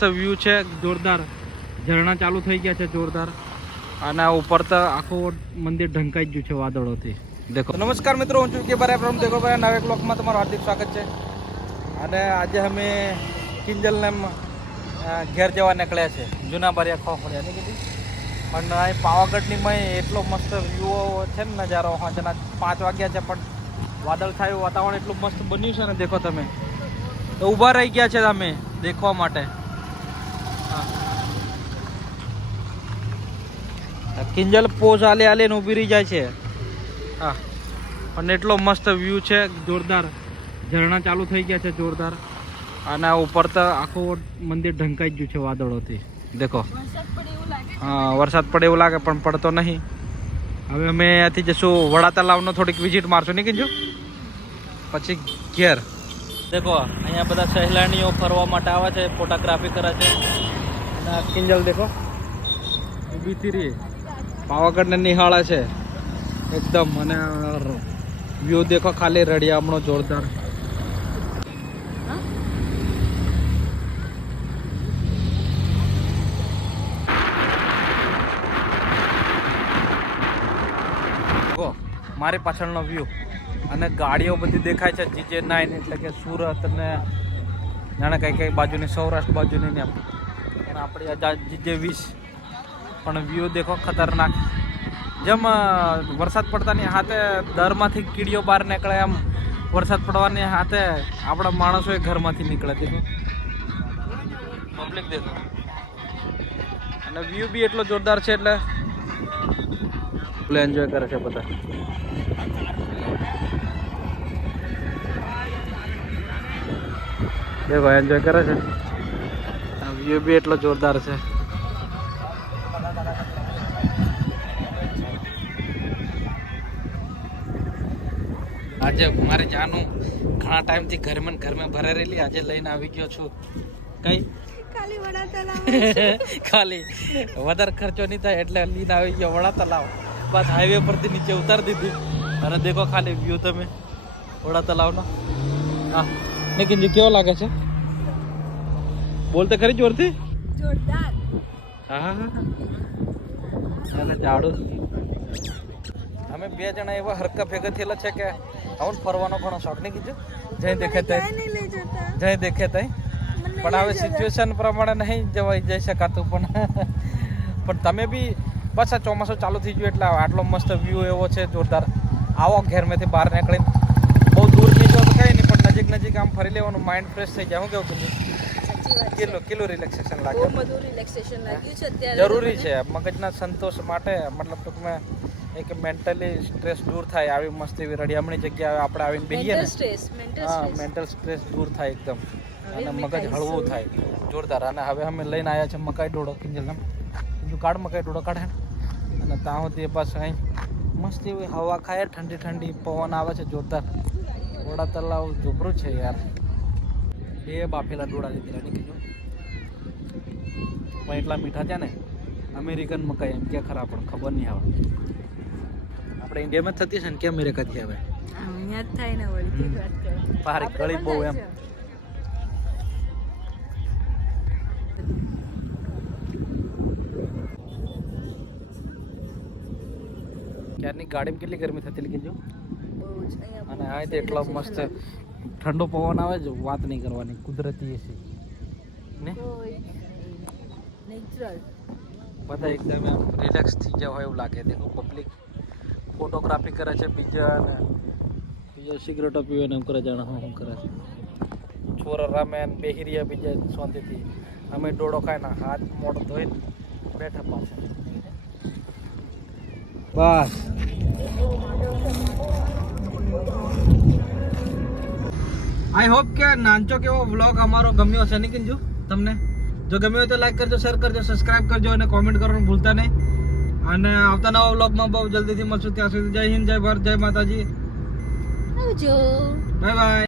મસ્ત વ્યૂ છે, જોરદાર ઝરણા ચાલુ થઈ ગયા છે જોરદાર, અને આ ઉપર તો આખું મંદિર ઢંકાઈ ગયું છે વાદળોથી. દેખો. નમસ્કાર મિત્રો, હું છું કે બરાબર દેખો ભાઈ, નવા એક બ્લોગમાં તમારું હાર્દિક સ્વાગત છે. અને આજે અમે કિંજલને ઘેર જવા નીકળ્યા છે, જૂના બારિયા ખોખડ્યા નહીં કીધી. પણ અહીં પાવાગઢની મય એટલો મસ્ત વ્યૂ છે ને, નજારો. હાજના 5 વાગ્યા છે પણ વાદળ છાયું વાતાવરણ એટલું મસ્ત બન્યું છે ને. દેખો તમે તો ઊભા રહી ગયા છે અમે દેખવા માટે. કિંજલ પોઝ આલે આલે ઊભી રહી જાય છે. હા, અને એટલો મસ્ત વ્યૂ છે, જોરદાર ઝરણા ચાલુ થઈ ગયા છે જોરદાર, અને આ ઉપર તો આખું મંદિર ઢંકાઈ ગયું છે વાદળોથી. દેખો. હા, વરસાદ પડે એવું લાગે પણ પડતો નહીં. હવે અમે અહીંયાથી જશું વડા તલાવનો થોડીક વિઝિટ મારશું નહીં કીધું, પછી ઘેર. દેખો અહીંયા બધા સહેલાણીઓ ફરવા માટે આવે છે, ફોટોગ્રાફી કરે છે. અને આ કિંજલ દેખો ઊભી રહી, પાવાગઢને નિહાળે છે એકદમ. અને વ્યૂ દેખો ખાલી રળિયામણો જોરદાર. મારી પાછળનો વ્યૂ, અને ગાડીઓ બધી દેખાય છે. GJ9 એટલે કે સુરત ને જાણે કઈ બાજુની સૌરાષ્ટ્ર બાજુની ને, અને આપણી GJ20. પણ વ્યૂ દેખો ખતરનાક. જેમ વરસાદ પડતાની હાથે દરમાંથી કીડીઓ બહાર નીકળે, એમ વરસાદ પડવાની હાથે આપણા માણસો ઘરમાંથી નીકળે. દેખો પબ્લિક દેખો, અને વ્યૂ બી એટલો જોરદાર છે એટલે એન્જોય કરે છે બધા. દેખો એન્જોય કરે છે, વ્યૂ બી એટલો જોરદાર છે. આજે મારે જાનું ઘણા ટાઈમથી ઘરમાં ભરે રહેલી, આજે લઈને આવી ગયો છું. કઈ ખાલી વધારે ખર્ચો નહીં થાય એટલે લઈને આવી ગયો વડા તલાવ. બસ હાઈવે પરથી નીચે ઉતારી દીધી. અને દેખો ખાલી વ્યૂ તમે વડા તલાવનો. હા લેકિન કેવો લાગે છે? બોલતે ખરી જોરથી. જોરદાર. હા હા હા, જાડું. અમે 2 જણા એવા હરકા ભેગા થયેલા છે કે આવું ફરવાનો ઘણો શોખ નહીં કીધું. જઈ દેખે તઈ પણ હવે સિચ્યુએશન પ્રમાણે નહીં જઈ શકાતું. પણ તમે બી બસ આ ચોમાસું ચાલુ થઈ ગયું એટલે આટલો મસ્ત વ્યૂ એવો છે જોરદાર. આવો ઘેરમાંથી બહાર નીકળીને, બહુ દૂર નહીં જાવ તો કંઈ નહીં, પણ નજીક આમ ફરી લેવાનું, માઇન્ડ ફ્રેશ થઈ જાય. હું કેવું કેટલું રિલેક્સેશન લાગે? જરૂરી છે મગજના સંતોષ માટે. મતલબ ટૂંકમાં એક મેન્ટલી સ્ટ્રેસ દૂર થાય. આવી મસ્ત એવી રડિયામણી જગ્યાએ આપણે આવીને બેસીએ ને, હા, મેન્ટલ સ્ટ્રેસ દૂર થાય એકદમ, અને મગજ હળવું થાય જોરદાર. અને હવે અમે લઈને આવ્યા છે મકાઈ ડોડો. કિંજલ કાઢ મકાઈ ડોડો કાઢે, અને ત્યાં સુધી બસ અહીં મસ્ત એવી હવા ખાય, ઠંડી ઠંડી પવન આવે છે જોરદાર. વડા તલાવ જોબરું છે યાર. 2 બાફેલા ડોડા લીધેલા નહીં કીધું, પણ એટલા મીઠા છે ને. અમેરિકન મકાઈ એમ કે ખરા, પણ ખબર નહીં આવે. આપણે ઇન્ડિયામાં જ થતી છે ને, કે અમેરિકાથી આવે? બહાર ગળી બહુ એમ. ક્યારની ગાડીમાં કેટલી ગરમી થતી લીધી, અને આ તો એટલો મસ્ત ઠંડો પવન આવે છે, વાત નહીં કરવાની. કુદરતી એસી ને બધા એકદમ એમ રિલેક્સ થઈ ગયા હોય એવું લાગે. દેખો પબ્લિક ફોટોગ્રાફી કરે છે, બીજા સિગરેટો પીવે ને એમ કરે, જાણે શું કરે છે. છોરા રામે બેહી રહ્યા બીજા શાંતિથી. અમે ડોડો ખાઈને હાથ મોઢ ધોઈને બેઠા પાછળ. બસ આઈ હોપ કે નાનચો કેવો વ્લોગ અમારો ગમ્યો હશે ને કિંજુ તમને. જો ગમ્યો હોય તો લાઈક કરજો, શેર કરજો, સબસ્ક્રાઇબ કરજો, અને કોમેન્ટ કરવાનું ભૂલતા નહીં. અને આવતા નવા વ્લોગમાં બહુ જલ્દીથી મળશું. ત્યાં સુધી જય હિન્દ, જય ભારત, જય માતાજી. આવજો, બાય બાય.